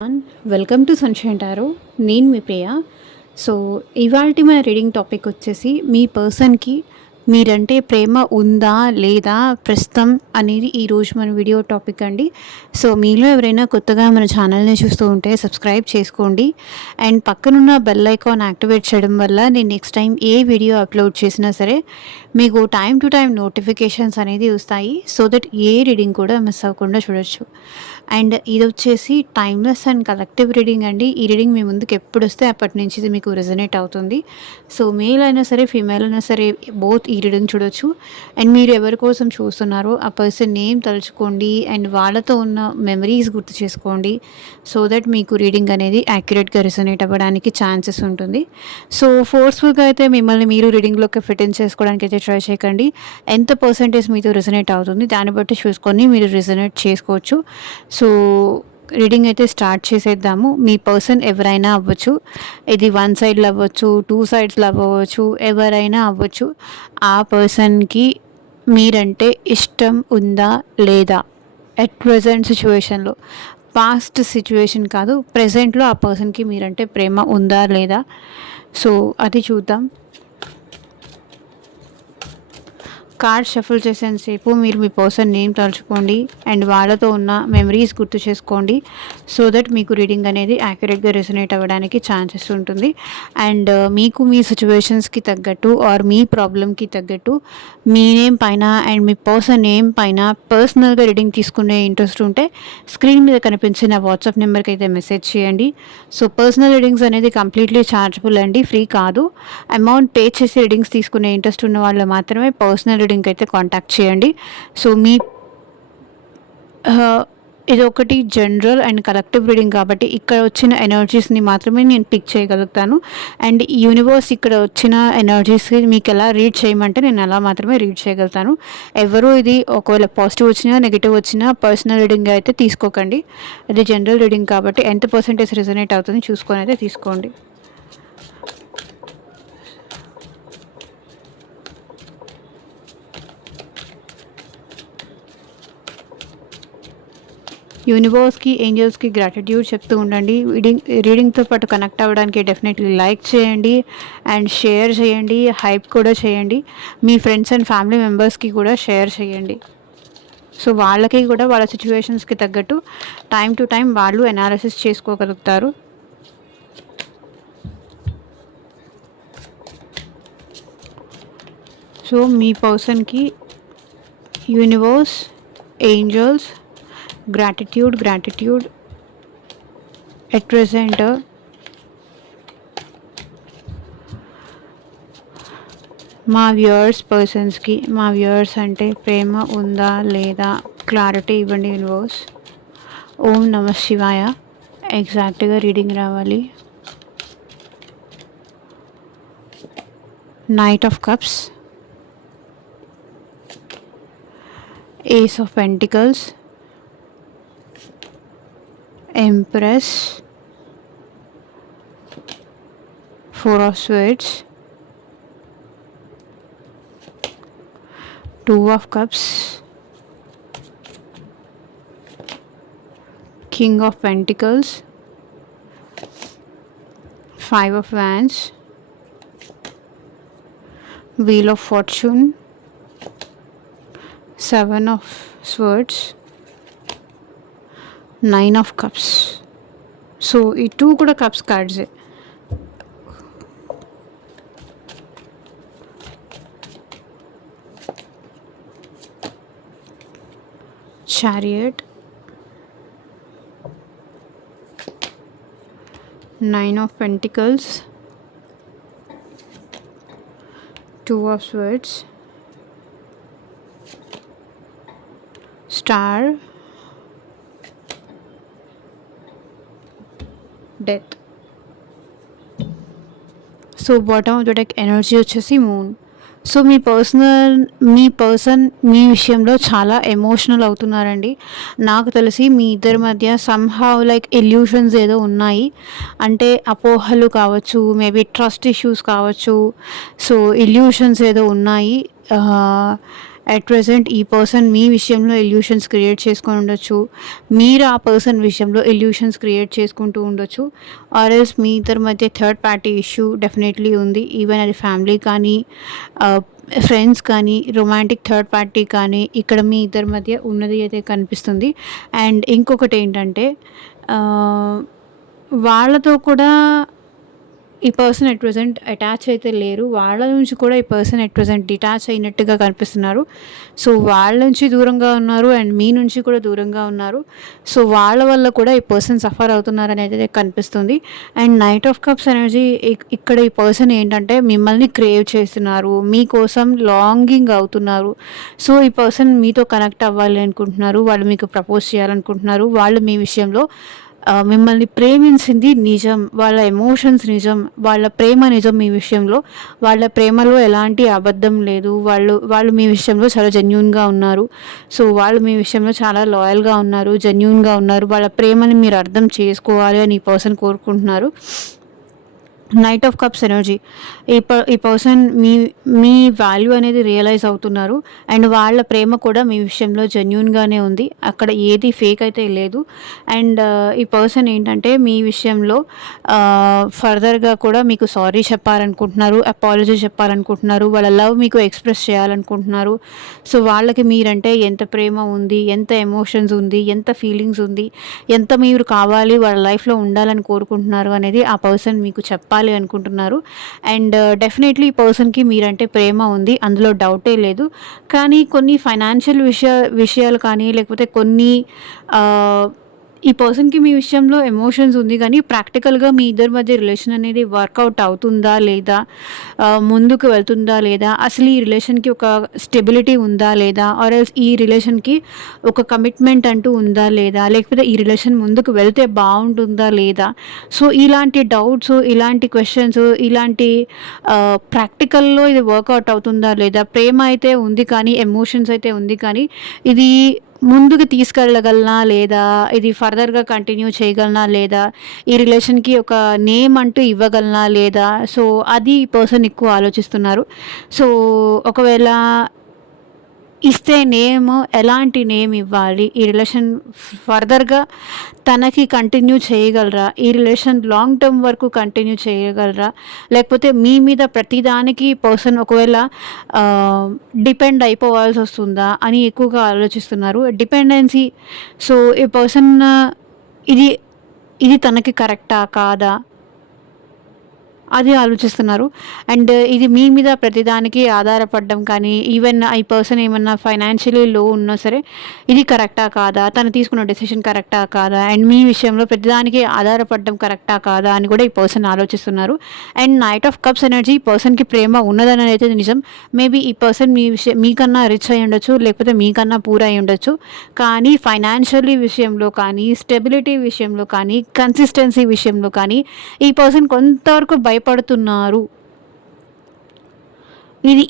Welcome to sunshine tarot. నేను మీ ప్రియ. So, ఇవాల్టి మన రీడింగ్ టాపిక్ వచ్చేసి మీ పర్సన్‌కి మీరంటే ప్రేమ ఉందా? లేదా? ప్రస్తుతం అనేది ఈరోజు మన వీడియో టాపిక్ అండి. సో, మీలో ఎవరైనా కొత్తగా మన ఛానల్‌ని చూస్తూ ఉంటే సబ్స్క్రైబ్ చేసుకోండి. అండ్ పక్కనున్న బెల్ ఐకాన్ యాక్టివేట్ చేయడం వల్ల నేను నెక్స్ట్ టైం ఏ వీడియో అప్లోడ్ చేసినా సరే మీకు టైం టు టైం నోటిఫికేషన్స్ అనేది వస్తాయి. సో దట్ ఏ రీడింగ్ కూడా మిస్ అవ్వకుండా చూడొచ్చు. అండ్ ఇది వచ్చేసి టైమ్లెస్ అండ్ కలెక్టివ్ రీడింగ్ అండి. ఈ రీడింగ్ మీ ముందుకు ఎప్పుడు వస్తే అప్పటి నుంచి ఇది మీకు రెజనేట్ అవుతుంది. సో మేల్ అయినా సరే ఫీమేల్ అయినా సరే బోత్ ఈ రీడింగ్ చూడొచ్చు. అండ్ మీరు ఎవరి కోసం చూస్తున్నారో ఆ పర్సన్ నేమ్ తలుచుకోండి అండ్ వాళ్ళతో ఉన్న మెమరీస్ గుర్తు చేసుకోండి. సో దట్ మీకు రీడింగ్ అనేది యాక్యురేట్గా రెజనేట్ అవ్వడానికి ఛాన్సెస్ ఉంటుంది. సో ఫోర్స్ఫుల్గా అయితే మిమ్మల్ని మీరు రీడింగ్లోకి ఫిట్ ఇన్ చేసుకోవడానికి అయితే ట్రై చేయకండి. ఎంత పర్సెంటేజ్ మీతో రెజనేట్ అవుతుంది దాన్ని బట్టి చూసుకొని మీరు రెజనేట్ చేసుకోవచ్చు. సో రీడింగ్ అయితే స్టార్ట్ చేసేద్దాము. మీ పర్సన్ ఎవరైనా అవ్వచ్చు, ఇది వన్ సైడ్లో అవ్వచ్చు, టూ సైడ్స్లో అవ్వచ్చు, ఎవరైనా అవ్వచ్చు. ఆ పర్సన్కి మీరంటే ఇష్టం ఉందా లేదా ఎట్ ప్రజెంట్ సిచ్యువేషన్లో, పాస్ట్ సిచ్యువేషన్ కాదు, ప్రజెంట్లో ఆ పర్సన్కి మీరంటే ప్రేమ ఉందా లేదా, సో అది చూద్దాం. కార్డ్ షఫుల్ చేసేంతసేపు మీరు మీ పర్సన్ నేమ్ తలుచుకోండి అండ్ వాళ్ళతో ఉన్న మెమరీస్ గుర్తు చేసుకోండి. సో దట్ మీకు రీడింగ్ అనేది యాక్యురేట్గా రెసనేట్ అవ్వడానికి ఛాన్సెస్ ఉంటుంది. అండ్ మీకు మీ సిచ్యువేషన్స్కి తగ్గట్టు ఆర్ మీ ప్రాబ్లమ్కి తగ్గట్టు మీ నేమ్ పైన అండ్ మీ పర్సన్ నేమ్ పైన పర్సనల్గా రీడింగ్ తీసుకునే ఇంట్రెస్ట్ ఉంటే స్క్రీన్ మీద కనిపించిన వాట్సాప్ నెంబర్కి అయితే మెసేజ్ చేయండి. సో పర్సనల్ రీడింగ్స్ అనేది కంప్లీట్లీ ఛార్జబుల్ అండి, ఫ్రీ కాదు. అమౌంట్ పే చేసి రీడింగ్స్ తీసుకునే ఇంట్రెస్ట్ ఉన్న వాళ్ళు మాత్రమే పర్సనల్ రీడింగ్ అయితే కాంటాక్ట్ చేయండి. సో మీ ఇది ఒకటి జనరల్ అండ్ కలెక్టివ్ రీడింగ్ కాబట్టి ఇక్కడ వచ్చిన ఎనర్జీస్ని మాత్రమే నేను పిక్ చేయగలుగుతాను. అండ్ యూనివర్స్ ఇక్కడ వచ్చిన ఎనర్జీస్కి మీకు ఎలా రీడ్ చేయమంటే నేను అలా మాత్రమే రీడ్ చేయగలుగుతాను. ఎవరు ఇది ఒకవేళ పాజిటివ్ వచ్చినా నెగిటివ్ వచ్చినా పర్సనల్ రీడింగ్ అయితే తీసుకోకండి. ఇది జనరల్ రీడింగ్ కాబట్టి ఎంత పర్సెంటేజ్ రిజనేట్ అవుతుంది చూసుకొని అయితే తీసుకోండి. యూనివర్స్కి ఏంజల్స్కి గ్రాటిట్యూడ్ చెప్తూ ఉండండి. రీడింగ్తో పాటు కనెక్ట్ అవ్వడానికి డెఫినెట్లీ లైక్ చేయండి అండ్ షేర్ చేయండి, హైప్ కూడా చేయండి. మీ ఫ్రెండ్స్ అండ్ ఫ్యామిలీ మెంబర్స్కి కూడా షేర్ చేయండి. సో వాళ్ళకి కూడా వాళ్ళ సిచ్యువేషన్స్కి తగ్గట్టు టైం టు టైం వాళ్ళు అనాలిసిస్ చేసుకోగలుగుతారు. సో మీ పర్సన్కి universe, angels, gratitude at present మా వ్యూవర్స్ పర్సన్స్కి మా వ్యూవర్స్ అంటే ప్రేమ ఉందా లేదా క్లారిటీ ఇవ్వండి యూనివర్స్. ఓం నమ శివాయ. ఎగ్జాక్ట్గా రీడింగ్ రావాలి. Knight of cups, ace of pentacles, Empress, Four of Swords, Two of Cups, King of Pentacles, Five of Wands, Wheel of Fortune, Seven of Swords, nine of cups. So ఈ two కూడా cups కార్డ్సే. Chariot, nine of pentacles, two of swords, star, death. So bottom of the deck energy వచ్చేసి moon. So మీ person మీ విషయంలో చాలా emotional అవుతున్నారండి. నాకు తెలిసి మీ ఇద్దరి మధ్య సమ్హౌ లైక్ ఇల్యూషన్స్ ఏదో ఉన్నాయి. అంటే అపోహలు కావచ్చు, మేబీ ట్రస్ట్ ఇష్యూస్ కావచ్చు. సో ఇల్యూషన్స్ ఏదో ఉన్నాయి. అట్ ప్రెజెంట్ ఈ పర్సన్ మీ విషయంలో ఇల్యూషన్స్ క్రియేట్ చేసుకొని ఉండొచ్చు. మీరు ఆ పర్సన్ విషయంలో ఇల్యూషన్స్ క్రియేట్ చేసుకుంటూ ఉండొచ్చు. ఆర్ ఎల్స్ మీ ఇద్దరి మధ్య థర్డ్ పార్టీ ఇష్యూ డెఫినెట్లీ ఉంది. ఈవెన్ అది ఫ్యామిలీ కానీ, ఫ్రెండ్స్ కానీ, రొమాంటిక్ థర్డ్ పార్టీ కానీ ఇక్కడ మీ ఇద్దరి మధ్య ఉన్నది అయితే కనిపిస్తుంది. అండ్ ఇంకొకటి ఏంటంటే వాళ్ళతో కూడా ఈ పర్సన్ ఎట్ ప్రెజెంట్ అటాచ్ అయితే లేరు. వాళ్ళ నుంచి కూడా ఈ పర్సన్ ఎట్ ప్రెజెంట్ డిటాచ్ అయినట్టుగా కనిపిస్తున్నారు. సో వాళ్ళ నుంచి దూరంగా ఉన్నారు అండ్ మీ నుంచి కూడా దూరంగా ఉన్నారు. సో వాళ్ళ వల్ల కూడా ఈ పర్సన్ సఫర్ అవుతున్నారు అనేది కనిపిస్తుంది. And night of cups energy ఇక్కడ ఈ పర్సన్ ఏంటంటే మిమ్మల్ని క్రేవ్ చేస్తున్నారు, మీకోసం లాంగింగ్ అవుతున్నారు. సో ఈ పర్సన్ మీతో కనెక్ట్ అవ్వాలి అనుకుంటున్నారు, వాళ్ళు మీకు ప్రపోజ్ చేయాలనుకుంటున్నారు. వాళ్ళు మీ విషయంలో మిమ్మల్ని ప్రేమించింది నిజం, వాళ్ళ ఎమోషన్స్ నిజం, వాళ్ళ ప్రేమ నిజం మీ విషయంలో. వాళ్ళ ప్రేమలో ఎలాంటి అబద్ధం లేదు. వాళ్ళు మీ విషయంలో చాలా జెన్యూన్గా ఉన్నారు. సో వాళ్ళు మీ విషయంలో చాలా లాయల్గా ఉన్నారు, జెన్యూన్గా ఉన్నారు. వాళ్ళ ప్రేమని మీరు అర్థం చేసుకోవాలి అని ఈ పర్సన్ కోరుకుంటున్నారు. నైట్ ఆఫ్ కప్స్ ఎనర్జీ ఈ పర్సన్ మీ వాల్యూ అనేది రియలైజ్ అవుతున్నారు. అండ్ వాళ్ళ ప్రేమ కూడా మీ విషయంలో జెన్యూన్గానే ఉంది, అక్కడ ఏది ఫేక్ అయితే లేదు. అండ్ ఈ పర్సన్ ఏంటంటే మీ విషయంలో ఫర్దర్గా కూడా మీకు సారీ చెప్పాలనుకుంటున్నారు, అపాలజీ చెప్పాలనుకుంటున్నారు, వాళ్ళ లవ్ మీకు ఎక్స్ప్రెస్ చేయాలనుకుంటున్నారు. సో వాళ్ళకి మీరంటే ఎంత ప్రేమ ఉంది, ఎంత ఎమోషన్స్ ఉంది, ఎంత ఫీలింగ్స్ ఉంది, ఎంత మీరు కావాలి, వాళ్ళ లైఫ్లో ఉండాలని కోరుకుంటున్నారు అనేది ఆ పర్సన్ మీకు చెప్పాలి అనుకుంటున్నారు. అండ్ డెఫినెట్లీ ఈ పర్సన్కి మీరంటే ప్రేమ ఉంది, అందులో డౌటే లేదు. కానీ కొన్ని ఫైనాన్షియల్ విషయాలు కానీ, లేకపోతే కొన్ని ఈ పర్సన్కి మీ విషయంలో ఎమోషన్స్ ఉంది కానీ ప్రాక్టికల్గా మీ ఇద్దరి మధ్య రిలేషన్ అనేది వర్కౌట్ అవుతుందా లేదా, ముందుకు వెళ్తుందా లేదా, అసలు ఈ రిలేషన్కి ఒక స్టెబిలిటీ ఉందా లేదా, ఆర్ ఎల్స్ ఈ రిలేషన్కి ఒక కమిట్మెంట్ అంటూ ఉందా లేదా, లేకపోతే ఈ రిలేషన్ ముందుకు వెళ్తే బాగుంటుందా లేదా. సో ఇలాంటి డౌట్స్, ఇలాంటి క్వశ్చన్స్, ఇలాంటి ప్రాక్టికల్లో ఇది వర్కౌట్ అవుతుందా లేదా, ప్రేమ అయితే ఉంది కానీ ఎమోషన్స్ అయితే ఉంది కానీ ఇది ముందుకు తీసుకెళ్ళగలనా లేదా, ఇది ఫర్దర్గా కంటిన్యూ చేయగలనా లేదా, ఈ రిలేషన్కి ఒక నేమ్ అంటూ ఇవ్వగలనా లేదా. సో అది ఈ పర్సన్ ఎక్కువ ఆలోచిస్తున్నారు. సో ఒకవేళ ఇస్తే నేమ్ ఎలాంటి నేమ్ ఇవ్వాలి, ఈ రిలేషన్ ఫర్దర్గా తనకి కంటిన్యూ చేయగలరా, ఈ రిలేషన్ లాంగ్ టర్మ్ వరకు కంటిన్యూ చేయగలరా, లేకపోతే మీ మీద ప్రతిదానికి పర్సన్ ఒకవేళ డిపెండ్ అయిపోవాల్సి వస్తుందా అని ఎక్కువగా ఆలోచిస్తున్నారు. డిపెండెన్సీ, సో ఈ పర్సన్ ఇది ఇది తనకి కరెక్టా కాదా అది ఆలోచిస్తున్నారు. అండ్ ఇది మీ మీద ప్రతిదానికి ఆధారపడడం కానీ, ఈవెన్ ఈ పర్సన్ ఏమన్నా ఫైనాన్షియలీ లో ఉన్నా సరే ఇది కరెక్టా కాదా, తను తీసుకున్న డెసిషన్ కరెక్టా కాదా, అండ్ మీ విషయంలో ప్రతిదానికి ఆధారపడడం కరెక్టా కాదా అని కూడా ఈ పర్సన్ ఆలోచిస్తున్నారు. And night of cups energy ఈ పర్సన్కి ప్రేమ ఉన్నదని అయితే నిజం. మేబీ ఈ పర్సన్ మీకన్నా రిచ్ అయి ఉండొచ్చు, లేకపోతే మీకన్నా పూర్ అయి ఉండొచ్చు. కానీ ఫైనాన్షియలీ విషయంలో కానీ, స్టెబిలిటీ విషయంలో కానీ, కన్సిస్టెన్సీ విషయంలో కానీ ఈ పర్సన్ కొంతవరకు భయపడుతున్నారు.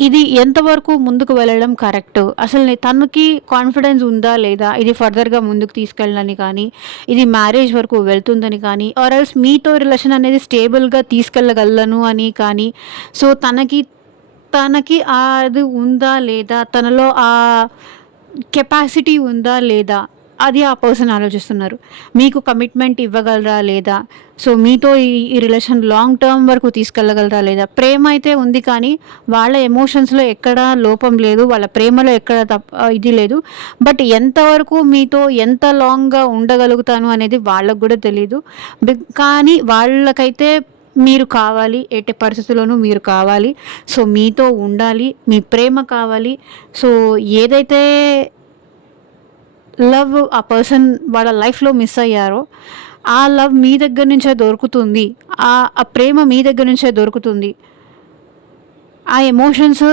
ఇది ఎంతవరకు ముందుకు వెళ్ళడం కరెక్ట్, అసలు తనకి కాన్ఫిడెన్స్ ఉందా లేదా, ఇది ఫర్దర్గా ముందుకు తీసుకెళ్ళని కానీ, ఇది మ్యారేజ్ వరకు వెళ్తుందని కానీ, ఆర్ ఎల్స్ మీతో రిలేషన్ అనేది స్టేబుల్గా తీసుకెళ్ళగలను అని కానీ. సో తనకి అది ఉందా లేదా, తనలో ఆ కెపాసిటీ ఉందా లేదా అది ఆ పర్సన్ ఆలోచిస్తున్నారు. మీకు కమిట్మెంట్ ఇవ్వగలరా లేదా, సో మీతో ఈ రిలేషన్ లాంగ్ టర్మ్ వరకు తీసుకెళ్ళగలరా లేదా. ప్రేమ అయితే ఉంది కానీ వాళ్ళ ఎమోషన్స్లో ఎక్కడ లోపం లేదు, వాళ్ళ ప్రేమలో ఎక్కడ ఇది లేదు. బట్ ఎంతవరకు మీతో ఎంత లాంగ్గా ఉండగలుగుతాను అనేది వాళ్ళకు కూడా తెలీదు. కానీ వాళ్ళకైతే మీరు కావాలి, ఎట్టి పరిస్థితుల్లోనూ మీరు కావాలి. సో మీతో ఉండాలి, మీ ప్రేమ కావాలి. సో ఏదైతే లవ్ ఆ పర్సన్ వాళ్ళ లైఫ్లో మిస్ అయ్యారో ఆ లవ్ మీ దగ్గర నుంచే దొరుకుతుంది, ఆ ప్రేమ మీ దగ్గర నుంచే దొరుకుతుంది. ఆ ఎమోషన్స్,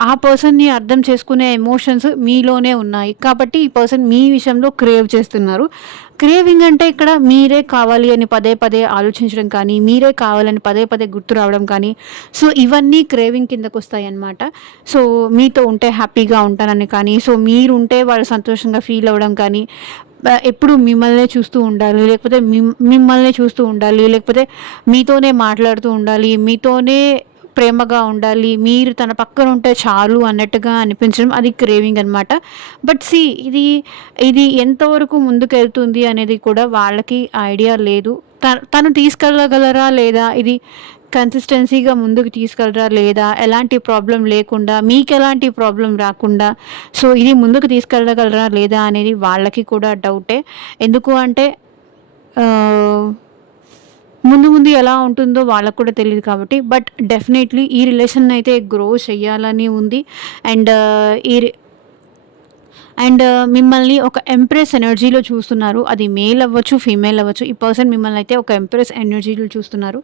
ఆ పర్సన్ని అర్థం చేసుకునే ఎమోషన్స్ మీలోనే ఉన్నాయి. కాబట్టి ఈ పర్సన్ మీ విషయంలో క్రేవ్ చేస్తున్నారు. క్రేవింగ్ అంటే ఇక్కడ మీరే కావాలి అని పదే పదే ఆలోచించడం కానీ, మీరే కావాలని పదే పదే గుర్తు రావడం కానీ, సో ఇవన్నీ క్రేవింగ్ కిందకు వస్తాయి అన్నమాట. సో మీతో ఉంటే హ్యాపీగా ఉంటానని కానీ, సో మీరు ఉంటే వాళ్ళు సంతోషంగా ఫీల్ అవ్వడం కానీ, ఎప్పుడు మిమ్మల్నే చూస్తూ ఉండాలి, లేకపోతే మిమ్మల్నే చూస్తూ ఉండాలి, లేకపోతే మీతోనే మాట్లాడుతూ ఉండాలి, మీతోనే ప్రేమగా ఉండాలి, మీరు తన పక్కన ఉంటే చాలు అన్నట్టుగా అనిపించడం అది క్రేవింగ్ అనమాట. బట్ ఇది ఇది ఎంతవరకు ముందుకెళ్తుంది అనేది కూడా వాళ్ళకి ఐడియా లేదు. తను తీసుకెళ్ళగలరా లేదా, ఇది కన్సిస్టెన్సీగా ముందుకు తీసుకెళ్ళరా లేదా, ఎలాంటి ప్రాబ్లం లేకుండా, మీకెలాంటి ప్రాబ్లం రాకుండా, సో ఇది ముందుకు తీసుకెళ్ళగలరా లేదా అనేది వాళ్ళకి కూడా డౌటే. ఎందుకు అంటే ముందు ముందు ఎలా ఉంటుందో వాళ్ళకు కూడా తెలీదు కాబట్టి. బట్ డెఫినెట్లీ ఈ రిలేషన్ అయితే గ్రో చెయ్యాలని ఉంది. అండ్ ఈ అండ్ మిమ్మల్ని ఒక ఎంప్రెస్ ఎనర్జీలో చూస్తున్నారు. అది మేల్ అవ్వచ్చు, ఫీమేల్ అవ్వచ్చు. ఈ పర్సన్ మిమ్మల్ని అయితే ఒక ఎంప్రెస్ ఎనర్జీలో చూస్తున్నారు.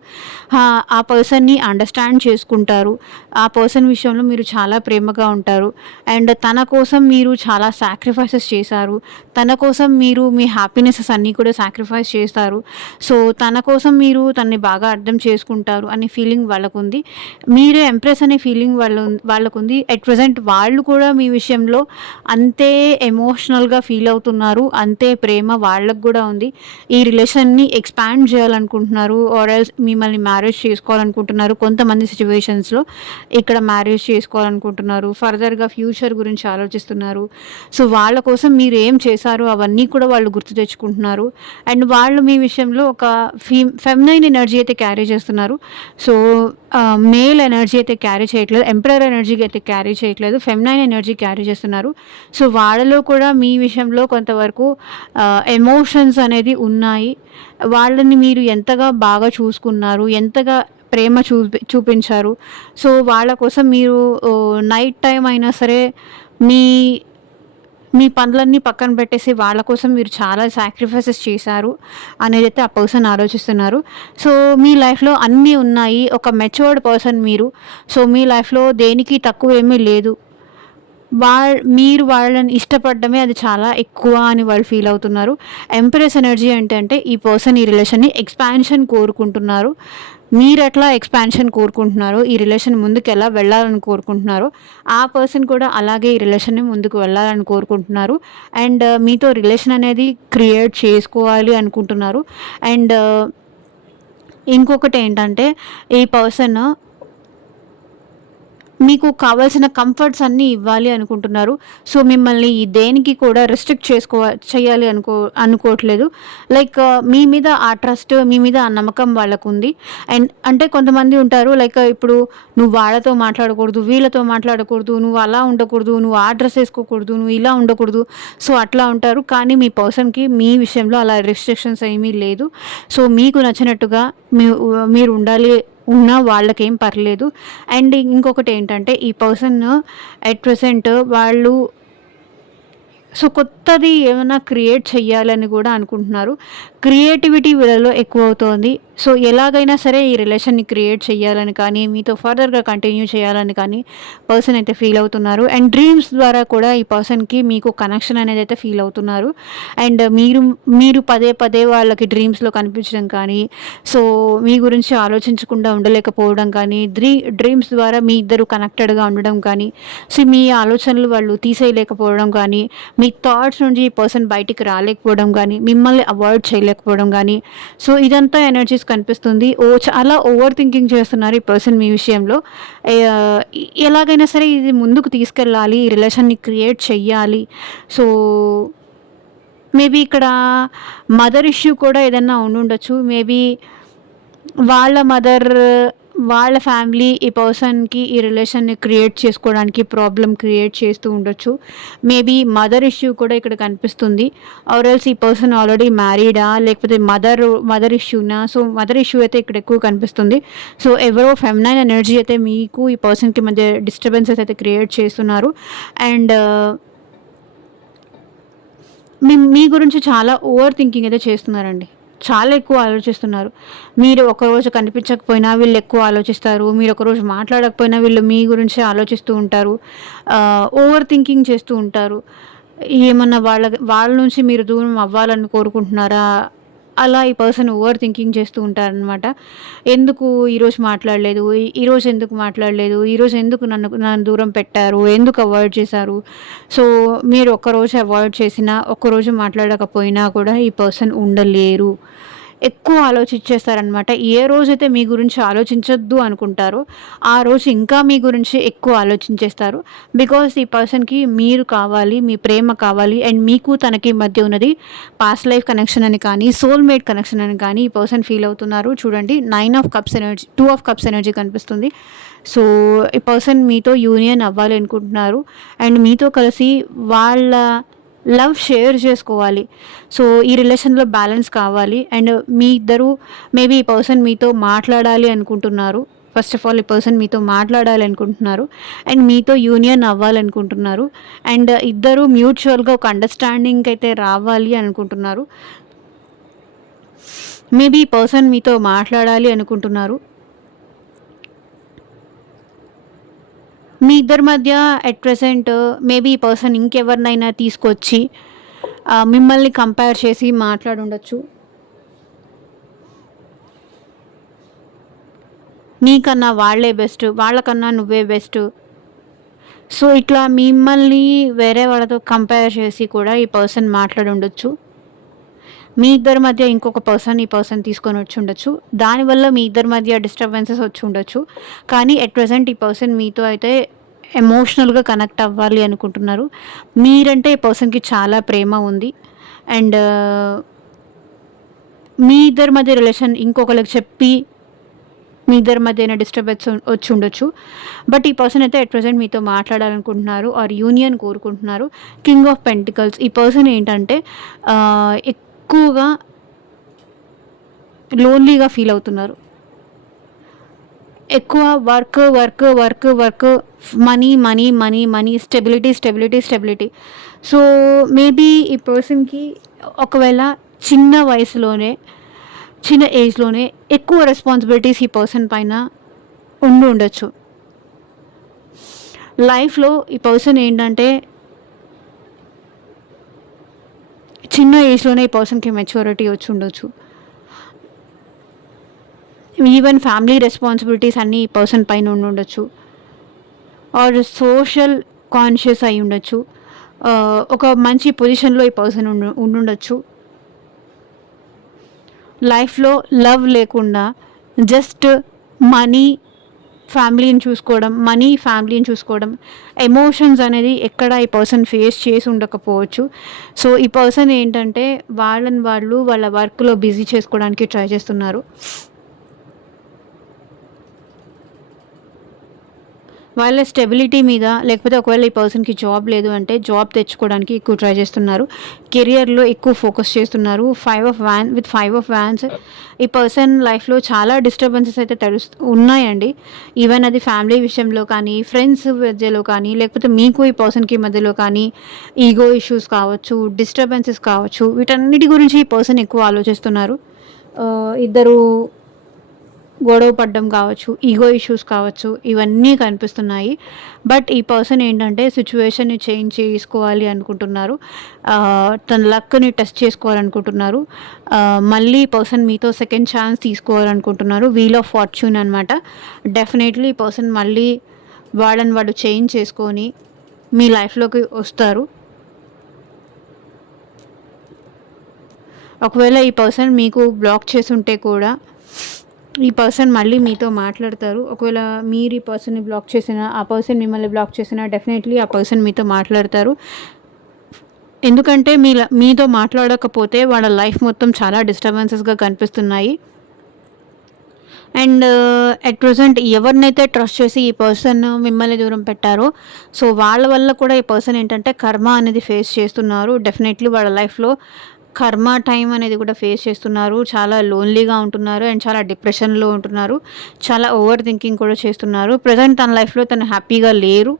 ఆ పర్సన్‌ని అండర్‌స్టాండ్ చేసుకుంటారు. ఆ పర్సన్ విషయంలో మీరు చాలా ప్రేమగా ఉంటారు. అండ్ తన కోసం మీరు చాలా సాక్రిఫైసెస్ చేశారు. తన కోసం మీరు మీ హ్యాపీనెసెస్ అన్నీ కూడా సాక్రిఫైస్ చేస్తారు. సో తన కోసం మీరు తనని బాగా అర్థం చేసుకుంటారు అనే ఫీలింగ్ వాళ్ళకుంది. మీరే ఎంప్రెస్ అనే ఫీలింగ్ వాళ్ళకుంది. ఎట్ ప్రెజెంట్ వాళ్ళు కూడా మీ విషయంలో అంతే ఎమోషనల్‌గా ఫీల్ అవుతున్నారు. అంతే ప్రేమ వాళ్ళకి గూడా ఉంది. ఈ రిలేషన్‌ని ఎక్స్‌పాండ్ చేయాలనుకుంటున్నారు. ఆర్ ఎల్స్ మిమ్మల్ని మ్యారేజ్ చేసుకోవాలనుకుంటున్నారు. కొంతమంది సిట్యుయేషన్స్‌లో ఇక్కడ మ్యారేజ్ చేసుకోవాలనుకుంటున్నారు. ఫర్దర్‌గా ఫ్యూచర్ గురించి ఆలోచిస్తున్నారు. సో వాళ్ళ కోసం మీరు ఏం చేశారో అవన్నీ కూడా వాళ్ళు గుర్తు తెచ్చుకుంటున్నారు. అండ్ వాళ్ళు మీ విషయంలో ఒక ఫెమినైన్ ఎనర్జీ అయితే క్యారీ చేస్తున్నారు. సో మేల్ ఎనర్జీ అయితే క్యారీ చేయట్లేదు. ఎంపరర్ ఎనర్జీ అయితే క్యారీ చేయట్లేదు. ఫెమినైన్ ఎనర్జీ క్యారీ చేస్తున్నారు. సో వాళ్ళలో కూడా మీ విషయంలో కొంతవరకు ఎమోషన్స్ అనేది ఉన్నాయి. వాళ్ళని మీరు ఎంతగా బాగా చూసుకున్నారు, ఎంతగా ప్రేమ చూపించారు. సో వాళ్ళ కోసం మీరు నైట్ టైం అయినా సరే మీ మీ పనులన్నీ పక్కన పెట్టేసి వాళ్ళ కోసం మీరు చాలా సాక్రిఫైసెస్ చేశారు అనేదైతే ఆ పర్సన్ ఆలోచిస్తున్నారు. సో మీ లైఫ్‌లో అన్నీ ఉన్నాయి. ఒక మెచ్యూర్డ్ పర్సన్ మీరు. సో మీ లైఫ్‌లో దేనికి తక్కువేమీ లేదు. మీరు వాళ్ళని ఇష్టపడడమే అది చాలా ఎక్కువ అని వాళ్ళు ఫీల్ అవుతున్నారు. ఎంప్రెస్ ఎనర్జీ ఏంటంటే ఈ పర్సన్ ఈ రిలేషన్‌ని ఎక్స్‌పాన్షన్ కోరుకుంటున్నారు. మీరెట్లా ఎక్స్‌పాన్షన్ కోరుకుంటున్నారో, ఈ రిలేషన్ ముందుకు ఎలా వెళ్ళాలని కోరుకుంటున్నారో, ఆ పర్సన్ కూడా అలాగే ఈ రిలేషన్‌ని ముందుకు వెళ్ళాలని కోరుకుంటున్నారు. అండ్ మీతో రిలేషన్ అనేది క్రియేట్ చేసుకోవాలి అనుకుంటున్నారు. అండ్ ఇంకొకటేంటంటే ఈ పర్సన్ మీకు కావాల్సిన కంఫర్ట్స్ అన్నీ ఇవ్వాలి అనుకుంటున్నారు. సో మిమ్మల్ని దేనికి కూడా రెస్ట్రిక్ట్ చేయాలి అనుకోవట్లేదు. లైక్ మీ మీద ఆ ట్రస్ట్, మీ మీద ఆ నమ్మకం వాళ్ళకుంది. అండ్ అంటే కొంతమంది ఉంటారు లైక్ ఇప్పుడు నువ్వు వాళ్ళతో మాట్లాడకూడదు, వీళ్ళతో మాట్లాడకూడదు, నువ్వు అలా ఉండకూడదు, నువ్వు ఆ డ్రెస్ వేసుకోకూడదు, నువ్వు ఇలా ఉండకూడదు. సో అట్లా ఉంటారు. కానీ మీ పర్సన్‌కి మీ విషయంలో అలా రెస్ట్రిక్షన్స్ ఏమీ లేదు. సో మీకు నచ్చినట్టుగా మీరు ఉండాలి, ఉన్నా వాళ్ళకేం పర్లేదు. అండ్ ఇంకొకటి ఏంటంటే ఈ పర్సన్ ఎట్ ప్రెజెంట్ వాళ్ళు సో కొత్తది ఏమైనా క్రియేట్ చేయాలని కూడా అనుకుంటున్నారు. క్రియేటివిటీ వీళ్ళలో ఎక్కువ అవుతోంది. సో ఎలాగైనా సరే ఈ రిలేషన్ని క్రియేట్ చేయాలని కానీ, మీతో ఫర్దర్‌గా కంటిన్యూ చేయాలని కానీ పర్సన్ అయితే ఫీల్ అవుతున్నారు. అండ్ డ్రీమ్స్ ద్వారా కూడా ఈ పర్సన్‌కి మీకు కనెక్షన్ అనేది అయితే ఫీల్ అవుతున్నారు. అండ్ మీరు పదే పదే వాళ్ళకి డ్రీమ్స్‌లో కనిపించడం కానీ, సో మీ గురించి ఆలోచించకుండా ఉండలేకపోవడం కానీ, డ్రీమ్స్ ద్వారా మీ ఇద్దరు కనెక్టెడ్‌గా ఉండడం కానీ, సో మీ ఆలోచనలు వాళ్ళు తీసేయలేకపోవడం కానీ, మీ థాట్స్ నుంచి ఈ పర్సన్ బయటికి రాలేకపోవడం కానీ, మిమ్మల్ని అవాయిడ్ చేయలేకపోవడం కానీ, సో ఇదంతా ఎనర్జీస్ కనిపిస్తుంది. చాలా ఓవర్ థింకింగ్ చేస్తున్నారు ఈ పర్సన్ మీ విషయంలో. ఎలాగైనా సరే ఇది ముందుకు తీసుకెళ్ళాలి, ఈ రిలేషన్ని క్రియేట్ చెయ్యాలి. సో మేబీ ఇక్కడ మదర్ ఇష్యూ కూడా ఏదన్నా ఉండుండొచ్చు. మేబీ వాళ్ళ ఫ్యామిలీ ఈ పర్సన్‌కి ఈ రిలేషన్‌ని క్రియేట్ చేసుకోవడానికి ప్రాబ్లమ్ క్రియేట్ చేస్తూ ఉండొచ్చు. మేబీ మదర్ ఇష్యూ కూడా ఇక్కడ కనిపిస్తుంది. ఆర్ ఎల్స్ ఈ పర్సన్ ఆల్రెడీ మ్యారీడా, లేకపోతే మదర్ ఇష్యూనా? సో మదర్ ఇష్యూ అయితే ఇక్కడ ఎక్కువ కనిపిస్తుంది. సో ఎవరో ఫెమినైన్ ఎనర్జీ అయితే మీకు ఈ పర్సన్‌కి మధ్య డిస్టర్బెన్సెస్ అయితే క్రియేట్ చేస్తున్నారు. అండ్ మీ గురించి చాలా ఓవర్ థింకింగ్ అయితే చేస్తున్నారండి. చాలా ఎక్కువ ఆలోచిస్తున్నారు. మీరు ఒకరోజు కనిపించకపోయినా వీళ్ళు ఎక్కువ ఆలోచిస్తారు. మీరు ఒకరోజు మాట్లాడకపోయినా వీళ్ళు మీ గురించే ఆలోచిస్తూ ఉంటారు. ఓవర్ థింకింగ్ చేస్తూ ఉంటారు. ఏమన్నా వాళ్ళ నుంచి మీరు దూరం అవ్వాలని కోరుకుంటున్నారా? అలా ఈ పర్సన్ ఓవర్ థింకింగ్ చేస్తూ ఉంటారనమాట. ఎందుకు ఈరోజు మాట్లాడలేదు, ఈరోజు ఎందుకు మాట్లాడలేదు, ఈరోజు ఎందుకు నన్ను దూరం పెట్టారు, ఎందుకు అవాయిడ్ చేశారు? సో మీరు ఒక్కరోజు అవాయిడ్ చేసినా, ఒక్కరోజు మాట్లాడకపోయినా కూడా ఈ పర్సన్ ఉండలేరు. ఎక్కువ ఆలోచించేస్తారనమాట. ఏ రోజైతే మీ గురించి ఆలోచించొద్దు అనుకుంటారో, ఆ రోజు ఇంకా మీ గురించి ఎక్కువ ఆలోచించేస్తారు. బికాజ్ ఈ పర్సన్‌కి మీరు కావాలి, మీ ప్రేమ కావాలి అండ్ మీకు తనకి మధ్య ఉన్నది పాస్ట్ లైఫ్ కనెక్షన్ అని కానీ, సోల్‌మేట్ కనెక్షన్ అని కానీ ఈ పర్సన్ ఫీల్ అవుతున్నారు. చూడండి 9 of cups energy, 2 of cups energy కనిపిస్తుంది. సో, ఈ పర్సన్ మీతో యూనియన్ అవ్వాలి అనుకుంటున్నారు అండ్ మీతో కలిసి వాళ్ళ లవ్ షేర్ చేసుకోవాలి. సో, ఈ రిలేషన్‌లో బ్యాలెన్స్ కావాలి అండ్ మీ ఇద్దరు మేబీ ఈ పర్సన్ మీతో మాట్లాడాలి అనుకుంటున్నారు. ఫస్ట్ ఆఫ్ ఆల్ ఈ పర్సన్ మీతో మాట్లాడాలి అనుకుంటున్నారు అండ్ మీతో యూనియన్ అవ్వాలనుకుంటున్నారు అండ్ ఇద్దరు మ్యూచువల్‌గా ఒక అండర్‌స్టాండింగ్‌కి అయితే రావాలి అనుకుంటున్నారు. మేబీ ఈ పర్సన్ మీతో మాట్లాడాలి అనుకుంటున్నారు. మీ ఇద్దరి మధ్య ఎట్ ప్రెజెంట్ మేబీ ఈ పర్సన్ ఇంకెవరినైనా తీసుకొచ్చి మిమ్మల్ని కంపేర్ చేసి మాట్లాడుండొచ్చు. నీకన్నా వాళ్ళే బెస్ట్, వాళ్ళకన్నా నువ్వే బెస్ట్. సో, ఇట్లా మిమ్మల్ని వేరే వాళ్ళతో కంపేర్ చేసి కూడా ఈ పర్సన్ మాట్లాడుండొచ్చు. మీ ఇద్దరి మధ్య ఇంకొక పర్సన్ ఈ పర్సన్ తీసుకొని వచ్చి ఉండొచ్చు. దానివల్ల మీ ఇద్దరి మధ్య డిస్టర్బెన్సెస్ వచ్చి ఉండొచ్చు. కానీ ఎట్ ప్రెజెంట్ ఈ పర్సన్ మీతో అయితే ఎమోషనల్‌గా కనెక్ట్ అవ్వాలి అనుకుంటున్నారు. మీరంటే ఈ పర్సన్‌కి చాలా ప్రేమ ఉంది. అండ్ మీ ఇద్దరి మధ్య రిలేషన్ ఇంకొకళ్ళకి చెప్పి మీ ఇద్దరి మధ్య అయినా డిస్టర్బెన్స్ వచ్చి ఉండొచ్చు. బట్ ఈ పర్సన్ అయితే ఎట్ ప్రెజెంట్ మీతో మాట్లాడాలనుకుంటున్నారు ఆర్ యూనియన్ కోరుకుంటున్నారు. కింగ్ ఆఫ్ పెంటికల్స్ ఈ పర్సన్ ఏంటంటే ఎక్కువగా లోన్లీగా ఫీల్ అవుతున్నారు. ఎక్కువ work work work work money money money money stability stability stability. So, maybe ఈ పర్సన్‌కి ఒకవేళ చిన్న వయసులోనే చిన్న ఏజ్‌లోనే ఎక్కువ రెస్పాన్సిబిలిటీస్ ఈ పర్సన్ పైన ఉండొచ్చు. లైఫ్‌లో ఈ పర్సన్ ఏంటంటే చిన్న ఏజ్‌లోనే ఈ పర్సన్‌కి మెచ్యూరిటీ వచ్చి ఉండొచ్చు. ఈవెన్ ఫ్యామిలీ రెస్పాన్సిబిలిటీస్ అన్నీ ఈ పర్సన్ పైన ఉండుండొచ్చు. ఆర్ సోషల్ కాన్షియస్ అయి ఉండొచ్చు. ఒక మంచి పొజిషన్‌లో ఈ పర్సన్ ఉండుండొచ్చు. లైఫ్‌లో లవ్ లేకుండా జస్ట్ మనీ ఫ్యామిలీని చూసుకోవడం, మనీ ఫ్యామిలీని చూసుకోవడం, ఎమోషన్స్ అనేది ఎక్కడ ఈ పర్సన్ ఫేస్ చేసి ఉండకపోవచ్చు. సో, ఈ పర్సన్ ఏంటంటే వాళ్ళని వాళ్ళు వాళ్ళ వర్క్‌లో బిజీ చేసుకోవడానికి ట్రై చేస్తున్నారు. వాళ్ళ స్టెబిలిటీ మీద లేకపోతే ఒకవేళ ఈ పర్సన్‌కి జాబ్ లేదు అంటే జాబ్ తెచ్చుకోవడానికి ఎక్కువ ట్రై చేస్తున్నారు. కెరియర్‌లో ఎక్కువ ఫోకస్ చేస్తున్నారు. 5 ఆఫ్ వ్యాన్స్ ఈ పర్సన్ లైఫ్‌లో చాలా డిస్టర్బెన్సెస్ అయితే ఉన్నాయండి. ఈవెన్ అది ఫ్యామిలీ విషయంలో కానీ, ఫ్రెండ్స్ మధ్యలో కానీ, లేకపోతే మీకు ఈ పర్సన్‌కి మధ్యలో కానీ ఈగో ఇష్యూస్ కావచ్చు, డిస్టర్బెన్సెస్ కావచ్చు. వీటన్నిటి గురించి ఈ పర్సన్ ఎక్కువ ఆలోచిస్తున్నారు. ఇద్దరు గొడవ పడడం కావచ్చు, ఈగో ఇష్యూస్ కావచ్చు, ఇవన్నీ కనిపిస్తున్నాయి. బట్ ఈ పర్సన్ ఏంటంటే సిచ్యువేషన్‌ని చేంజ్ చేసుకోవాలి అనుకుంటున్నారు. తన లక్‌ని టెస్ట్ చేసుకోవాలనుకుంటున్నారు. మళ్ళీ ఈ పర్సన్ మీతో సెకండ్ ఛాన్స్ తీసుకోవాలనుకుంటున్నారు. వీల్ ఆఫ్ ఫార్చ్యూన్ అనమాట. డెఫినెట్లీ ఈ పర్సన్ మళ్ళీ వాళ్ళని వాళ్ళు చేంజ్ చేసుకొని మీ లైఫ్‌లోకి వస్తారు. ఒకవేళ ఈ పర్సన్ మీకు బ్లాక్ చేసుంటే కూడా ఈ పర్సన్ మళ్ళీ మీతో మాట్లాడతారు. ఒకవేళ మీరు ఈ పర్సన్‌ని బ్లాక్ చేసినా, ఆ పర్సన్ మిమ్మల్ని బ్లాక్ చేసినా డెఫినెట్లీ ఆ పర్సన్ మీతో మాట్లాడతారు. ఎందుకంటే మీతో మాట్లాడకపోతే వాళ్ళ లైఫ్ మొత్తం చాలా డిస్టర్బెన్సెస్‌గా కనిపిస్తున్నాయి. అండ్ అట్ ప్రెజెంట్ ఎవరినైతే ట్రస్ట్ చేసి ఈ పర్సన్ మిమ్మల్ని దూరం పెట్టారో, సో వాళ్ళ వల్ల కూడా ఈ పర్సన్ ఏంటంటే కర్మ అనేది ఫేస్ చేస్తున్నారు. డెఫినెట్లీ వాళ్ళ లైఫ్‌లో కర్మ టైం అనేది కూడా ఫేస్ చేస్తున్నారు. చాలా లోన్లీగా ఉంటున్నారు అండ్ చాలా డిప్రెషన్‌లో ఉంటున్నారు. చాలా ఓవర్ థింకింగ్ కూడా చేస్తున్నారు. ప్రెజెంట్ తన లైఫ్‌లో తను హ్యాపీగా లేరు.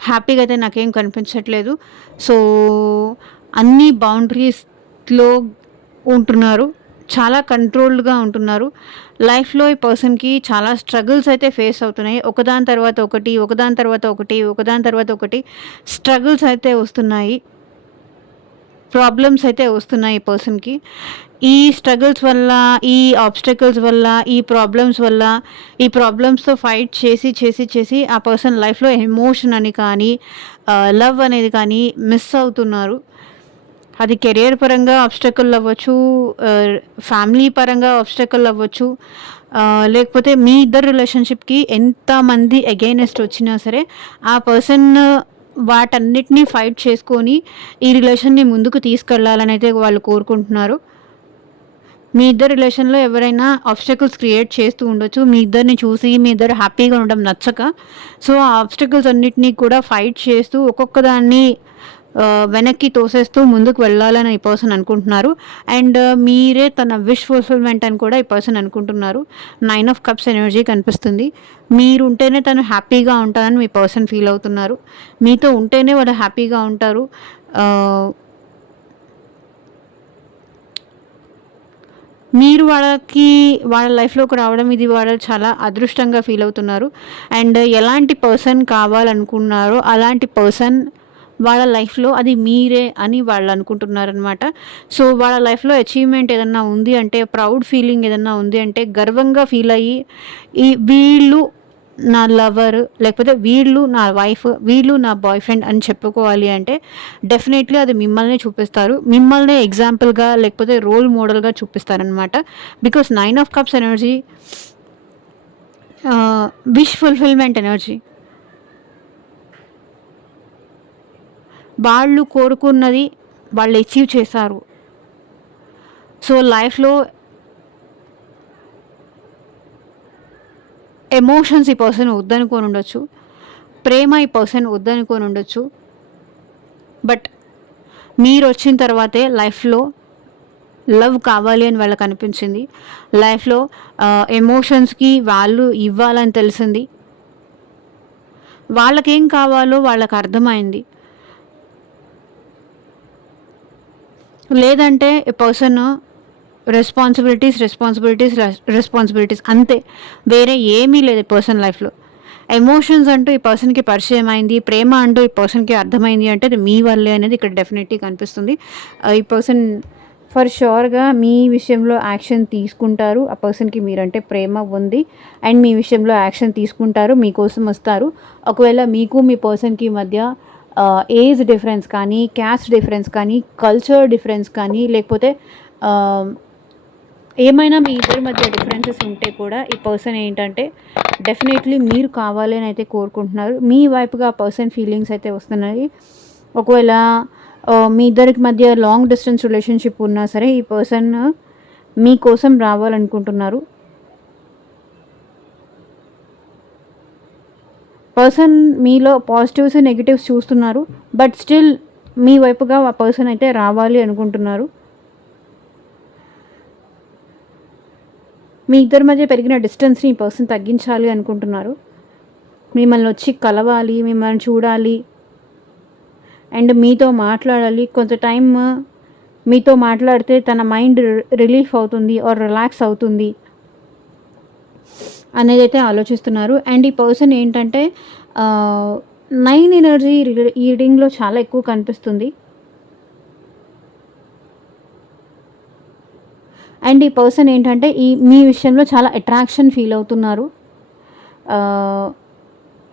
హ్యాపీగా అయితే నాకేం కనిపించట్లేదు. సో, అన్ని బౌండరీస్‌లో ఉంటున్నారు. చాలా కంట్రోల్డ్‌గా ఉంటున్నారు. లైఫ్‌లో ఈ పర్సన్‌కి చాలా స్ట్రగుల్స్ అయితే ఫేస్ అవుతున్నాయి. ఒకదాని తర్వాత ఒకటి, ఒకదాని తర్వాత ఒకటి, ఒకదాని తర్వాత ఒకటి స్ట్రగుల్స్ అయితే వస్తున్నాయి. ప్రాబ్లమ్స్ అయితే వస్తున్నాయి ఈ పర్సన్‌కి. ఈ స్ట్రగుల్స్ వల్ల, ఈ ఆబ్స్టకిల్స్ వల్ల, ఈ ప్రాబ్లమ్స్‌తో ఫైట్ చేసి ఆ పర్సన్ లైఫ్‌లో ఎమోషన్ అని కానీ, లవ్ అనేది కానీ మిస్ అవుతున్నారు. అది కెరియర్ పరంగా ఆబ్స్టకల్ అవ్వచ్చు, ఫ్యామిలీ పరంగా ఆబ్స్టకల్ అవ్వచ్చు, లేకపోతే మీ ఇద్దరు రిలేషన్‌షిప్‌కి ఎంతమంది అగైనెస్ట్ వచ్చినా సరే, ఆ పర్సన్ వాటన్నిటిని ఫైట్ చేసుకొని ఈ రిలేషన్‌ని ముందుకు తీసుకెళ్ళాలనైతే వాళ్ళు కోరుకుంటున్నారు. మీ ఇద్దరి రిలేషన్‌లో ఎవరైనా ఆబ్స్టకల్స్ క్రియేట్ చేస్తూ ఉండొచ్చు. మీ ఇద్దరిని చూసి మీ ఇద్దరు హ్యాపీగా ఉండడం నచ్చక. సో, ఆ ఆబ్స్టకల్స్ అన్నిటిని కూడా ఫైట్ చేస్తూ ఒక్కొక్క దాన్ని వెనక్కి తోసేస్తూ ముందుకు వెళ్ళాలని ఈ పర్సన్ అనుకుంటున్నారు. అండ్ మీరే తన విష్ ఫుల్‌ఫిల్‌మెంట్ అని కూడా ఈ పర్సన్ అనుకుంటున్నారు. 9 ఆఫ్ కప్స్ ఎనర్జీ కనిపిస్తుంది. మీరుంటేనే తను హ్యాపీగా ఉంటారని మీ పర్సన్ ఫీల్ అవుతున్నారు. మీతో ఉంటేనే వాళ్ళు హ్యాపీగా ఉంటారు. ఆహ్, మీరు వాళ్ళ లైఫ్‌లోకి రావడం ఇది వాళ్ళు చాలా అదృష్టంగా ఫీల్ అవుతున్నారు. అండ్ ఎలాంటి పర్సన్ కావాలనుకున్నారో అలాంటి పర్సన్ వాళ్ళ లైఫ్‌లో అది మీరే అని వాళ్ళు అనుకుంటున్నారనమాట. సో, వాళ్ళ లైఫ్‌లో అచీవ్‌మెంట్ ఏదన్నా ఉంది అంటే, ప్రౌడ్ ఫీలింగ్ ఏదన్నా ఉంది అంటే, గర్వంగా ఫీల్ అయ్యి వీళ్ళు నా లవర్, లేకపోతే వీళ్ళు నా వైఫ్, వీళ్ళు నా బాయ్ ఫ్రెండ్ అని చెప్పుకోవాలి అంటే డెఫినెట్లీ అది మిమ్మల్నే చూపిస్తారు. మిమ్మల్నే ఎగ్జాంపుల్‌గా లేకపోతే రోల్ మోడల్‌గా చూపిస్తారనమాట. Because 9 of cups energy wish fulfilment energy. వాళ్ళు కోరుకున్నది వాళ్ళు అచీవ్ చేశారు. సో, లైఫ్‌లో ఎమోషన్స్ ఈ పర్సన్ వద్దనుకోని ఉండొచ్చు. ప్రేమ ఈ పర్సన్ వద్దనుకోని ఉండొచ్చు. బట్ మీరొచ్చిన తర్వాతే లైఫ్‌లో లవ్ కావాలి అని వాళ్ళకనిపించింది. లైఫ్‌లో ఎమోషన్స్‌కి వాల్యూ ఇవ్వాలని తెలిసింది. వాళ్ళకేం కావాలో వాళ్ళకర్థమైంది. లేదంటే ఈ పర్సన్ రెస్పాన్సిబిలిటీస్ అంతే. వేరే ఏమీ లేదు ఈ పర్సన్ లైఫ్‌లో. ఎమోషన్స్ అంటూ ఈ పర్సన్‌కి పరిచయం అయింది. ప్రేమ అంటూ ఈ పర్సన్‌కి అర్థమైంది అంటే అది మీ వల్లే అనేది ఇక్కడ డెఫినెట్‌లీ కనిపిస్తుంది. ఈ పర్సన్ ఫర్ ష్యూర్‌గా మీ విషయంలో యాక్షన్ తీసుకుంటారు. ఆ పర్సన్‌కి మీరంటే ప్రేమ ఉంది. అండ్ మీ విషయంలో యాక్షన్ తీసుకుంటారు. మీకోసం వస్తారు. ఒకవేళ మీకు మీ పర్సన్‌కి మధ్య ఏజ్ డిఫరెన్స్ కానీ, క్యాస్ట్ డిఫరెన్స్ కానీ, కల్చర్ డిఫరెన్స్ కానీ, లేకపోతే ఆహ్, ఏమైనా మీ ఇద్దరి మధ్య డిఫరెన్సెస్ ఉంటే కూడా ఈ పర్సన్ ఏంటంటే డెఫినెట్లీ మీరు కావాలి అని అయితే కోరుకుంటున్నారు. మీ వైపుగా ఆ పర్సన్ ఫీలింగ్స్ అయితే వస్తున్నాయి. ఒకవేళ మీ ఇద్దరికి మధ్య లాంగ్ డిస్టెన్స్ రిలేషన్షిప్ ఉన్నా సరే ఈ పర్సన్ మీకోసం రావాలనుకుంటున్నారు. పర్సన్ మీలో పాజిటివ్స్, నెగెటివ్స్ చూస్తున్నారు. బట్ స్టిల్ మీ వైపుగా ఆ పర్సన్ అయితే రావాలి అనుకుంటున్నారు. మీ ఇద్దరి మధ్య పెరిగిన డిస్టెన్స్‌ని ఈ పర్సన్ తగ్గించాలి అనుకుంటున్నారు. మిమ్మల్ని వచ్చి కలవాలి, మిమ్మల్ని చూడాలి అండ్ మీతో మాట్లాడాలి. కొంత టైమ్ మీతో మాట్లాడితే తన మైండ్ రిలీఫ్ అవుతుంది ఆర్ రిలాక్స్ అవుతుంది అనేదైతే ఆలోచిస్తున్నారు. అండ్ ఈ పర్సన్ ఏంటంటే 9 ఎనర్జీ రీడింగ్‌లో చాలా ఎక్కువ కనిపిస్తుంది. అండ్ ఈ పర్సన్ ఏంటంటే మీ విషయంలో చాలా అట్రాక్షన్ ఫీల్ అవుతున్నారు.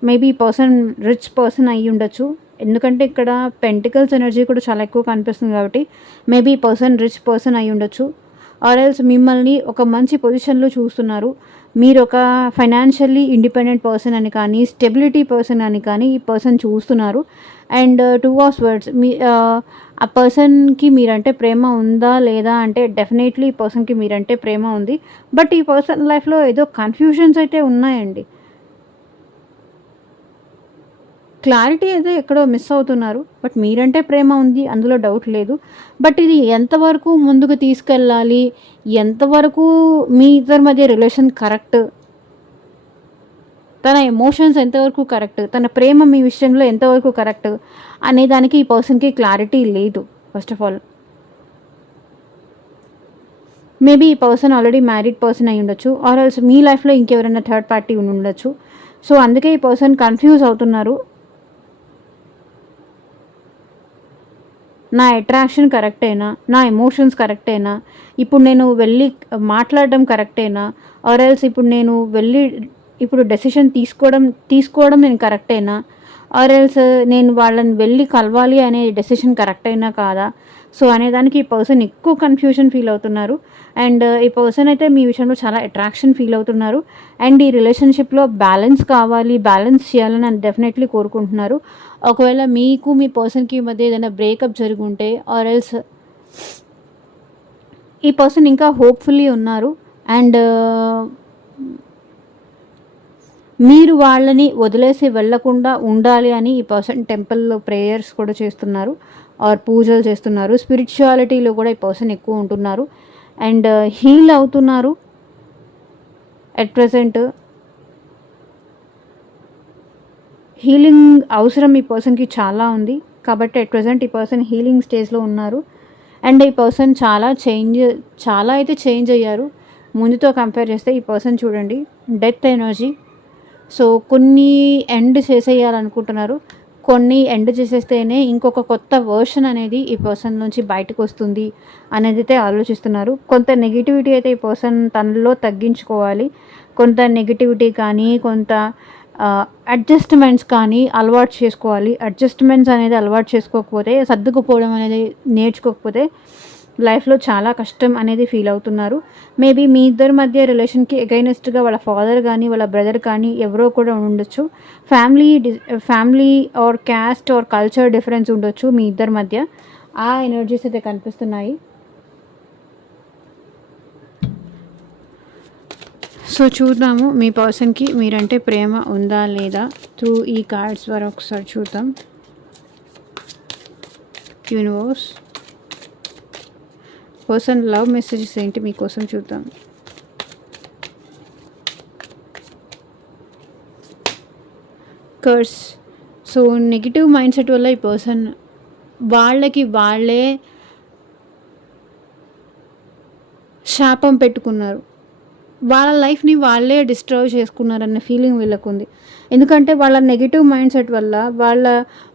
మేబీ ఈ పర్సన్ రిచ్ పర్సన్ అయ్యి ఉండొచ్చు. ఎందుకంటే ఇక్కడ పెంటికల్స్ ఎనర్జీ కూడా చాలా ఎక్కువ కనిపిస్తుంది కాబట్టి మేబీ ఈ పర్సన్ రిచ్ పర్సన్ అయ్యి ఉండొచ్చు. ఆర్ ఎల్స్ మిమ్మల్ని ఒక మంచి పొజిషన్‌లో చూస్తున్నారు. మీరు ఒక ఫైనాన్షియల్లీ ఇండిపెండెంట్ పర్సన్ అని కానీ, స్టెబిలిటీ పర్సన్ అని కానీ ఈ పర్సన్ చూస్తున్నారు. అండ్ 2 ఆఫ్ స్వర్డ్స్ ఆ పర్సన్‌కి మీరంటే ప్రేమ ఉందా? లేదా? అంటే డెఫినెట్‌లీ ఈ పర్సన్‌కి మీరంటే ప్రేమ ఉంది. బట్ ఈ పర్సన్ లైఫ్‌లో ఏదో కన్‌ఫ్యూషన్స్ అయితే ఉన్నాయండి. క్లారిటీ అయితే ఎక్కడో మిస్ అవుతున్నారు. బట్ మీరంటే ప్రేమ ఉంది. అందులో డౌట్ లేదు. బట్ ఇది ఎంతవరకు ముందుకు తీసుకెళ్ళాలి? ఎంతవరకు మీ ఇద్దరి మధ్య రిలేషన్ కరెక్ట్? తన ఎమోషన్స్ ఎంతవరకు కరెక్ట్? తన ప్రేమ మీ విషయంలో ఎంతవరకు కరెక్ట్? అనే దానికి ఈ పర్సన్‌కి క్లారిటీ లేదు ఫస్ట్ ఆఫ్ ఆల్. మేబీ ఈ పర్సన్ ఆల్రెడీ మ్యారీడ్ పర్సన్ అయ్యి ఉండొచ్చు. ఆర్ ఎల్స్ మీ లైఫ్‌లో ఇంకెవరైనా థర్డ్ పార్టీ ఉండుండొచ్చు. సో, అందుకే ఈ పర్సన్ కన్‌ఫ్యూజ్ అవుతున్నారు. నా అట్రాక్షన్ కరెక్టేనా? నా ఎమోషన్స్ కరెక్టేనా? ఇప్పుడు నేను వెళ్ళి మాట్లాడడం కరెక్టేనా? ఆర్ ఎల్స్ ఇప్పుడు నేను వెళ్ళి ఇప్పుడు డెసిషన్ తీసుకోవడం నేను కరెక్టేనా? ఆర్ ఎల్స్ నేను వాళ్ళని వెళ్ళి కలవాలి అనే డెసిషన్ కరెక్ట్ అయినా కాదా? సో, అనేదానికి ఈ పర్సన్ ఎక్కువ కన్‌ఫ్యూజన్ ఫీల్ అవుతున్నారు. అండ్ ఈ పర్సన్ అయితే మీ విషయంలో చాలా అట్రాక్షన్ ఫీల్ అవుతున్నారు. అండ్ ఈ రిలేషన్‌షిప్‌లో బ్యాలెన్స్ కావాలి, బ్యాలెన్స్ చేయాలని డెఫినెట్‌లీ కోరుకుంటున్నారు. ఒకవేళ మీకు మీ పర్సన్‌కి మధ్య ఏదైనా బ్రేకప్ జరిగుంటే ఆర్ ఎల్స్ ఈ పర్సన్ ఇంకా హోప్‌ఫుల్లీ ఉన్నారు. అండ్ మీరు వాళ్ళని వదిలేసి వెళ్ళకుండా ఉండాలి అని ఈ పర్సన్ టెంపుల్‌లో ప్రేయర్స్ కూడా చేస్తున్నారు. ఆర్ పూజలు చేస్తున్నారు. స్పిరిచువాలిటీలో కూడా ఈ పర్సన్ ఎక్కువ ఉంటున్నారు. అండ్ హీల్ అవుతున్నారు. ఎట్ ప్రెజెంట్ హీలింగ్ అవసరం ఈ పర్సన్‌కి చాలా ఉంది. కాబట్టి ఎట్ ప్రెజెంట్ ఈ పర్సన్ హీలింగ్ స్టేజ్‌లో ఉన్నారు. అండ్ ఈ పర్సన్ చాలా అయితే చేంజ్ అయ్యారు. ముందుతో కంపేర్ చేస్తే ఈ పర్సన్ చూడండి డెత్ ఎనర్జీ. సో, కొన్ని ఎండ్ చేసేయాలనుకుంటున్నారు. కొన్ని ఎండ్ చేసేస్తేనే ఇంకొక కొత్త వర్షన్ అనేది ఈ పర్సన్ నుంచి బయటకొస్తుంది అనేదైతే ఆలోచిస్తున్నారు. కొంత నెగటివిటీ అయితే ఈ పర్సన్ తనలో తగ్గించుకోవాలి. కొంత నెగటివిటీ కానీ, కొంత అడ్జస్ట్‌మెంట్స్ కానీ అలవాటు చేసుకోవాలి. అడ్జస్ట్‌మెంట్స్ అనేది అలవాటు చేసుకోకపోతే, సర్దుకుపోవడం అనేది నేర్చుకోకపోతే లైఫ్‌లో చాలా కష్టం అనేది ఫీల్ అవుతున్నారు. మేబీ మీ ఇద్దరి మధ్య రిలేషన్‌కి అగైనెస్ట్‌గా వాళ్ళ ఫాదర్ గానీ, వాళ్ళ బ్రదర్ కానీ ఎవరో కూడా ఉండొచ్చు. Family or caste or culture difference ఉండొచ్చు మీ ఇద్దరి మధ్య. ఆ ఎనర్జీస్ అయితే కనిపిస్తున్నాయి. సో, చూద్దాము మీ పర్సన్‌కి మీరంటే ప్రేమ ఉందా లేదా? త్రూ ఈ కార్డ్స్ ద్వారా ఒకసారి చూద్దాం. యూనివర్స్ పర్సన్ లవ్ మెసేజెస్ ఏంటి మీకోసం చూద్దాం. Curse. So, negative mind set వల్ల ఈ పర్సన్ వాళ్ళకి వాళ్ళే శాపం పెట్టుకున్నారు. వాళ్ళ లైఫ్‌ని వాళ్ళే డిస్ట్రాయ్ చేసుకున్నారన్న ఫీలింగ్ వీళ్ళకుంది. ఎందుకంటే వాళ్ళ నెగెటివ్ మైండ్ సెట్ వల్ల, వాళ్ళ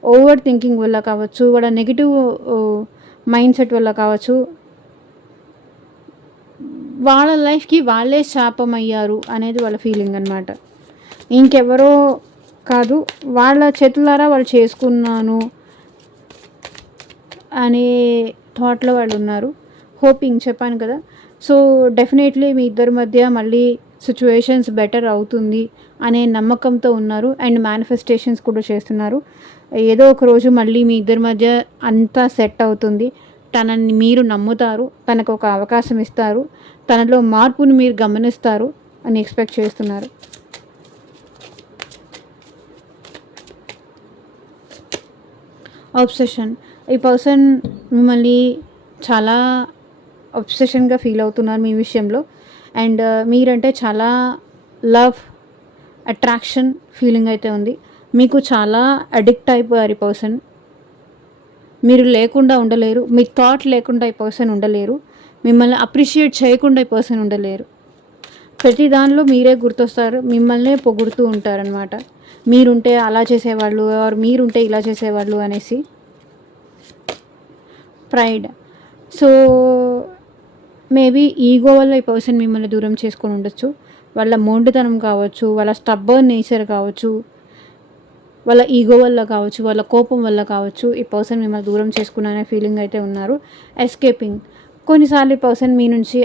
ఓవర్ థింకింగ్ వల్ల కావచ్చు, వాళ్ళ నెగెటివ్ మైండ్ సెట్ వల్ల కావచ్చు, వాళ్ళ లైఫ్‌కి వాళ్ళే శాపమయ్యారు అనేది వాళ్ళ ఫీలింగ్ అనమాట. ఇంకెవరో కాదు, వాళ్ళ చేతులారా వాళ్ళు చేసుకున్నాను అనే థాట్‌లో వాళ్ళున్నారు. హోపింగ్ చెప్పాను కదా! సో, డెఫినెట్లీ మీ ఇద్దరి మధ్య మళ్ళీ సిచ్యువేషన్స్ బెటర్ అవుతుంది అనే నమ్మకంతో ఉన్నారు. అండ్ మేనిఫెస్టేషన్స్ కూడా చేస్తున్నారు. ఏదో ఒక రోజు మళ్ళీ మీ ఇద్దరి మధ్య అంతా సెట్ అవుతుంది. తనని మీరు నమ్ముతారు. తనకు ఒక అవకాశం ఇస్తారు. తనలో మార్పుని మీరు గమనిస్తారు అని ఎక్స్పెక్ట్ చేస్తున్నారు. అబ్సెషన్. ఈ పర్సన్ మిమ్మల్ని చాలా అబ్సెషన్‌గా ఫీల్ అవుతున్నారు మీ విషయంలో. అండ్ మీరంటే చాలా లవ్, అట్రాక్షన్ ఫీలింగ్ అయితే ఉంది. మీకు చాలా అడిక్ట్ అయిపోయారు ఈ పర్సన్. మీరు లేకుండా ఉండలేరు. మీ థాట్ లేకుండా ఈ పర్సన్ ఉండలేరు. మిమ్మల్ని అప్రిషియేట్ చేయకుండా ఈ పర్సన్ ఉండలేరు. ప్రతి దానిలో మీరే గుర్తొస్తారు. మిమ్మల్నే పొగుడుతూ ఉంటారనమాట. మీరుంటే అలా చేసేవాళ్ళు ఆర్ మీరుంటే ఇలా చేసేవాళ్ళు అనేసి. ప్రైడ్. సో, మేబీ ఈగో వల్ల ఈ పర్సన్ మిమ్మల్ని దూరం చేసుకొని ఉండొచ్చు. వాళ్ళ మొండితనం కావచ్చు, వాళ్ళ స్టబ్బర్న్ నేచర్ కావచ్చు, వాళ్ళ ఈగో వల్ల కావచ్చు, వాళ్ళ కోపం వల్ల కావచ్చు, ఈ పర్సన్ మిమ్మల్ని దూరం చేసుకున్నారనే ఫీలింగ్ అయితే ఉన్నారు. ఎస్కేపింగ్. కొన్నిసార్లు ఈ పర్సన్ మీ నుంచి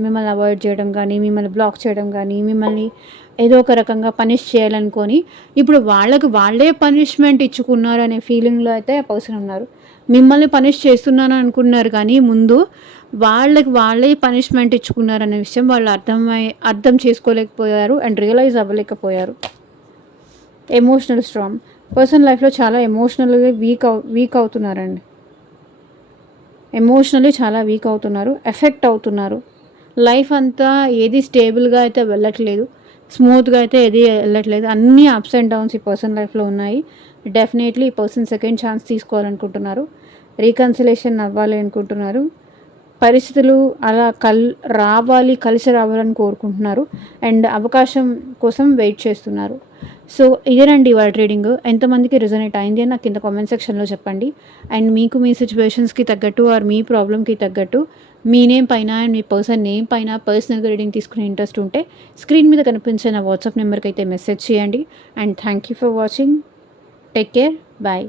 మిమ్మల్ని అవాయిడ్ చేయడం కానీ, మిమ్మల్ని బ్లాక్ చేయడం కానీ, మిమ్మల్ని ఏదో ఒక రకంగా పనిష్ చేయాలనుకొని ఇప్పుడు వాళ్ళకి వాళ్ళే పనిష్మెంట్ ఇచ్చుకున్నారు అనే ఫీలింగ్లో అయితే ఆ పర్సన్ ఉన్నారు. మిమ్మల్ని పనిష్ చేస్తున్నాను అనుకున్నారు కానీ ముందు వాళ్ళకి వాళ్ళే పనిష్మెంట్ ఇచ్చుకున్నారనే విషయం వాళ్ళు అర్థం చేసుకోలేకపోయారు అండ్ రియలైజ్ అవ్వలేకపోయారు. Emotional strong. పర్సన్ లైఫ్లో చాలా ఎమోషనల్గా వీక్ అవుతున్నారండి. ఎమోషనల్లీ చాలా వీక్ అవుతున్నారు. ఎఫెక్ట్ అవుతున్నారు. లైఫ్ అంతా ఏది స్టేబుల్గా అయితే వెళ్ళట్లేదు. స్మూత్గా అయితే ఏది వెళ్ళట్లేదు. అన్నీ అప్స్ అండ్ డౌన్స్ ఈ పర్సన్ లైఫ్లో ఉన్నాయి. డెఫినెట్లీ ఈ పర్సన్ సెకండ్ ఛాన్స్ తీసుకోవాలనుకుంటున్నారు. రీకన్సిలేషన్ అవ్వాలి అనుకుంటున్నారు. పరిస్థితులు అలా కలిసి రావాలని కోరుకుంటున్నారు. అండ్ అవకాశం కోసం వెయిట్ చేస్తున్నారు. సో, ఇదేనండి ఇవాళ ట్రీడింగ్. ఎంతమందికి రిజనేట్ అయింది అని నాకు కింద కామెంట్ సెక్షన్లో చెప్పండి. అండ్ మీకు మీ సిచ్యువేషన్స్కి తగ్గట్టు ఆర్ మీ ప్రాబ్లమ్కి తగ్గట్టు మీ నేమ్ పైన అండ్ మీ పర్సన్ నేమ్ పైన పర్సనల్గా రీడింగ్ తీసుకునే ఇంట్రెస్ట్ ఉంటే స్క్రీన్ మీద కనిపించే నా వాట్సాప్ నెంబర్కి అయితే మెసేజ్ చేయండి. And thank you for watching. Take care. Bye.